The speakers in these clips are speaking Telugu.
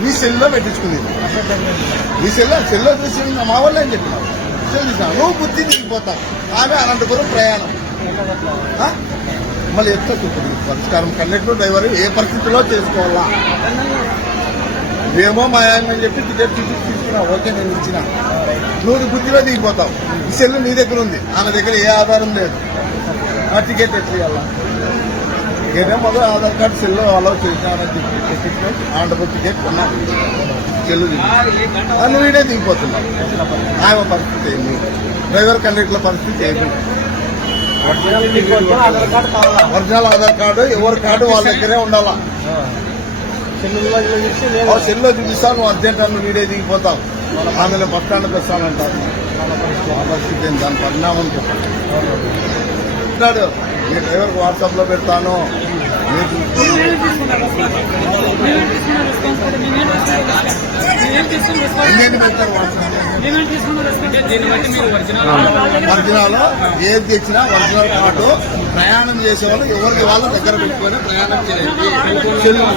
మీ సెల్లో పెట్టించుకుంది. మీ సెల్లో చూసి మా వాళ్ళు ఏం చెప్పినావు? సెల్ చూసినా నువ్వు బుద్ధి దిగిపోతావు. ఆమె అనంతపురం ప్రయాణం. మళ్ళీ ఎట్లా చూపుతుంది పరిష్కారం? కండక్టర్ డ్రైవర్ ఏ పరిస్థితిలో చేసుకోవాలా? ఏమో మా ఆయన చెప్పి టికెట్ తీసుకున్నా, ఓకే నేను ఇచ్చిన, నువ్వు బుద్ధిలో దిగిపోతావు. ఈ సెల్లు నీ దగ్గర ఉంది, ఆమె దగ్గర ఏ ఆధారం లేదు. ఆ టికెట్ ఎట్లా ఇవ్వాలా? టికెట్ మొదలు ఆధార్ కార్డు సెల్లో అలౌ చేసినారని చెప్పి ఆంధ్రప్రదేశ్ టికెట్ కొన్నా, సెల్లు నువ్వు ఈడే దిగిపోతున్నావు. ఆమె పరిస్థితి ఏంది? డ్రైవర్ కండక్టర్ల పరిస్థితి ఏంటి? ఒరిజినల్ ఆధార్ కార్డు ఎవరి కార్డు వాళ్ళ దగ్గరే ఉండాలా. సెల్లో చూపిస్తావు, నువ్వు అర్జెంట్ అని వీడే దిగిపోతావు. ఆమె బస్ స్టాండ్కి వస్తానంటారు. పరిస్థితి ఏంటి? దాని పరిణామం చెప్పండి. మీ డ్రైవర్కి వాట్సాప్ లో పెడతాను. ఒరిజినల్ ఏది తెచ్చినా ఒరిజినల్ కార్డు ప్రయాణం చేసేవాళ్ళు ఎవరికి వాళ్ళ దగ్గర పెట్టుకొని ప్రయాణం చేయండి.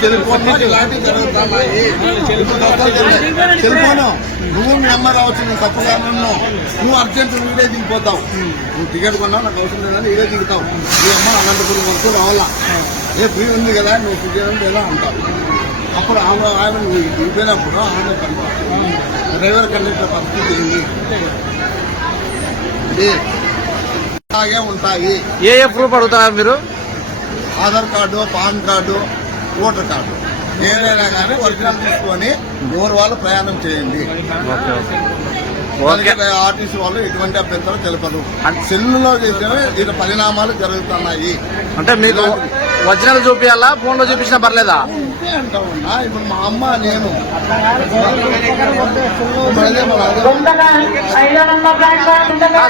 సెల్ ఫోన్ ఇలాంటివి జరుగుతున్నాయి. సెల్ ఫోన్ నువ్వు మీ అమ్మ రావచ్చు, నేను తప్పుగా నువ్వు అర్జెంట్ వీడే దిగిపోతావు. నువ్వు టికెట్ కొన్నావు, నాకు అవసరం లేదని వీడే దిగుతావు. మీ అమ్మ అనంతపురం వరకు రావాలా, ఏ ఫ్రీ ఉంది కదా నువ్వు టికెట్ లేదా అంటావు. అప్పుడు ఆమె నువ్వు దిగిపోయినప్పుడు ఆమె డ్రైవర్ కండక్టర్ పరిస్థితి ఏంటి? అలాగే ఉంటాయి. ఏ ప్రూఫ్ అడుగుతారు మీరు? Aadhaar card, pan card, voter card ఏదైనా కానీ ఒరిజినల్ తీసుకొని ఎవరు వాళ్ళు ప్రయాణం చేయండి. ఆర్టీసీ వాళ్ళు ఎటువంటి అభ్యంతరం తెలపదు. సెల్లులో చేస్తే దీని పరిణామాలు జరుగుతున్నాయి. అంటే మీకు ఒరిజినల్ చూపించాలా, ఫోన్ లో చూపించినా పర్లేదా? అంటావున్నా ఇప్పుడు మా అమ్మ నేను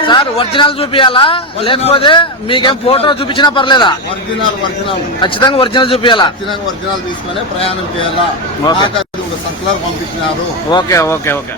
సార్ ఒరిజినల్ చూపించాలా, లేకపోతే మీకేం ఫోటో చూపించినా పర్లేదా? ఒరిజినల్ ఖచ్చితంగా ఒరిజినల్ చూపించాలా? ఒరిజినల్ తీసుకునే ప్రయాణం చేయాలా. సర్కులర్ పంపించినారు. Okay okay okay.